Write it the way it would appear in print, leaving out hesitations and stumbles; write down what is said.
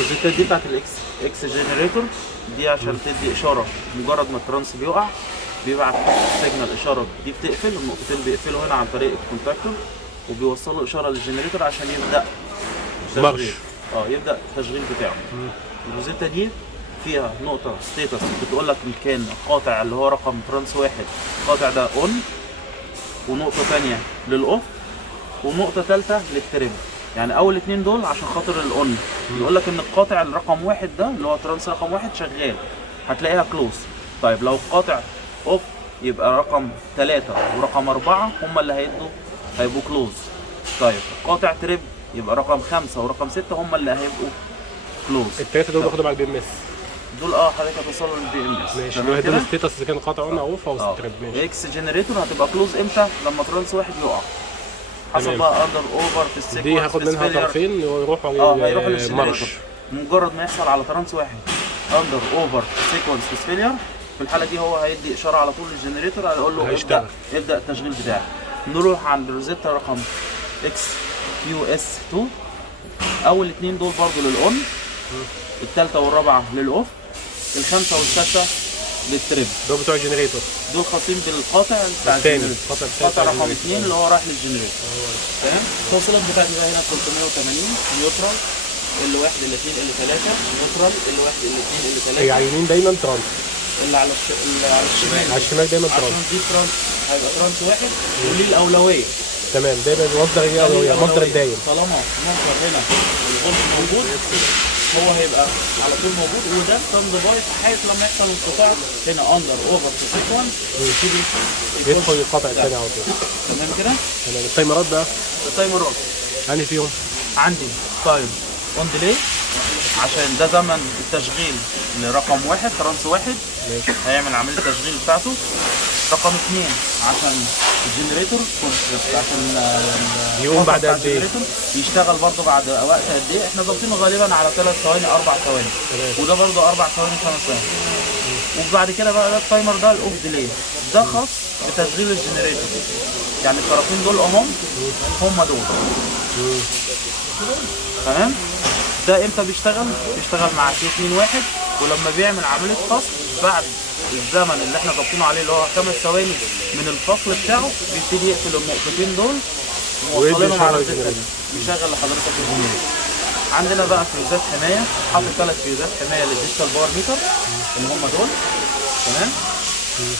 الروزيتا دي بتاعت الاكس جنريتور دي عشان تدي اشاره مجرد ما الترانس بيقع بيبعت سيجنال اشاره دي بتقفل، النقطتين بيقفلوا هنا عن طريق الكونتاكتور وبيوصلوا اشاره للجنريتور عشان يبدا تشغيل. يبدا التشغيل بتاعه. الروزيتا دي فيها نقطه ستيتس بتقول لك ان كان القاطع اللي هو رقم ترانس 1 القاطع ده اون، ونقطه ثانيه للاوف، ونقطه ثالثه للتريب. يعني اول اتنين دول عشان خاطر الاون يقول لك ان القاطع الرقم 1 ده اللي هو ترانس رقم 1 شغال هتلاقيها كلوز. طيب لو القاطع اوف يبقى رقم 3 ورقم 4 هما اللي هيبقوا كلوز. طيب القاطع تريب يبقى رقم 5 ورقم 6 هما اللي هيبقوا كلوز. الثلاثه دول باخدهم على البي ام اس دول حضرتك هتوصلوا للبي ام اس. ماشي. الواحد دول ستيتس اذا كان قاطع اون او اوف او ستريب. ماشي. اكس جنريتور هتبقى كلوز امتى؟ لما ترانس 1 يقع حسب بقى اندر اوفر في السيكونس. دي هاخد منها طرفين ويروحوا هيروحوا للجنريتور مجرد ما يحصل على ترانس 1 اندر اوفر سيكونس فيلير. في الحاله دي هو هيدي اشاره على طول للجنريتور هيقول له ابدا التشغيل بتاعك. نروح عند روزيتا رقم اكس كيو اس 2. اول اتنين دول برضو للاون، الثالثه والرابعه للاوف، الخامسه والسادسه للتريب. دول بتوع الجنريتور، دول خاصين بالقاطع بتاع الجنريتور. القاطع رقم 2 اللي هو رايح للجنريتور. تمام. التوصيلات بتاعتي بقى هنا 380 نيوترال ال1 ال2 ال3 نيوترال ال1 ال2 ال3. يعني يمين دايما ترانس، اللي على الشمال على الشمال دايما ترانس. عشان دي ترانس هيبقى ترانس واحد وليه الاولويه. تمام. دايما المصدر ايه الاولويه؟ المصدر الدايم. طالما مصدر هنا الفولت موجود هو هيبقى على طول موجود. وده ستاند باي في حاله لما يحصل انقطاع هنا اندر اوفر في سيكونس يبتدي يدخل القطع الثاني على طول. تمام كده. تمام. التايمرات بقى التايمرات يعني فيهم عندي تايم اون ديلي عشان ده زمن التشغيل لرقم 1 ترانس 1 هيعمل عمليه التشغيل بتاعته. رقم 2 عشان الجنريتور عشان يقوم بعد قد ايه؟ يشتغل برضه بعد وقت قد ايه؟ احنا ظابطينه غالبا على 3 ثواني 4 ثواني، وده برضه 4 ثواني 5 ثواني. وبعد كده بقى ده التايمر ده الاوف ديلي ده خاص بتشغيل الجنريتور. يعني الطرفين دول هم دول. تمام. ده امتى بيشتغل مع تي 2 1 ولما بيعمل عمليه فصل بعد الزمن اللي احنا ظابطينه عليه اللي هو 5 ثواني من الفصل بتاعه بيبتدي يقفل النقطتين دول ويوصلهم على الزيت بيشغل لحضرتك الجنريتور. عندنا بقى فيوزات حمايه، حاطط 3 فيوزات حمايه للديجيتال باور ميتر اللي هم دول. تمام.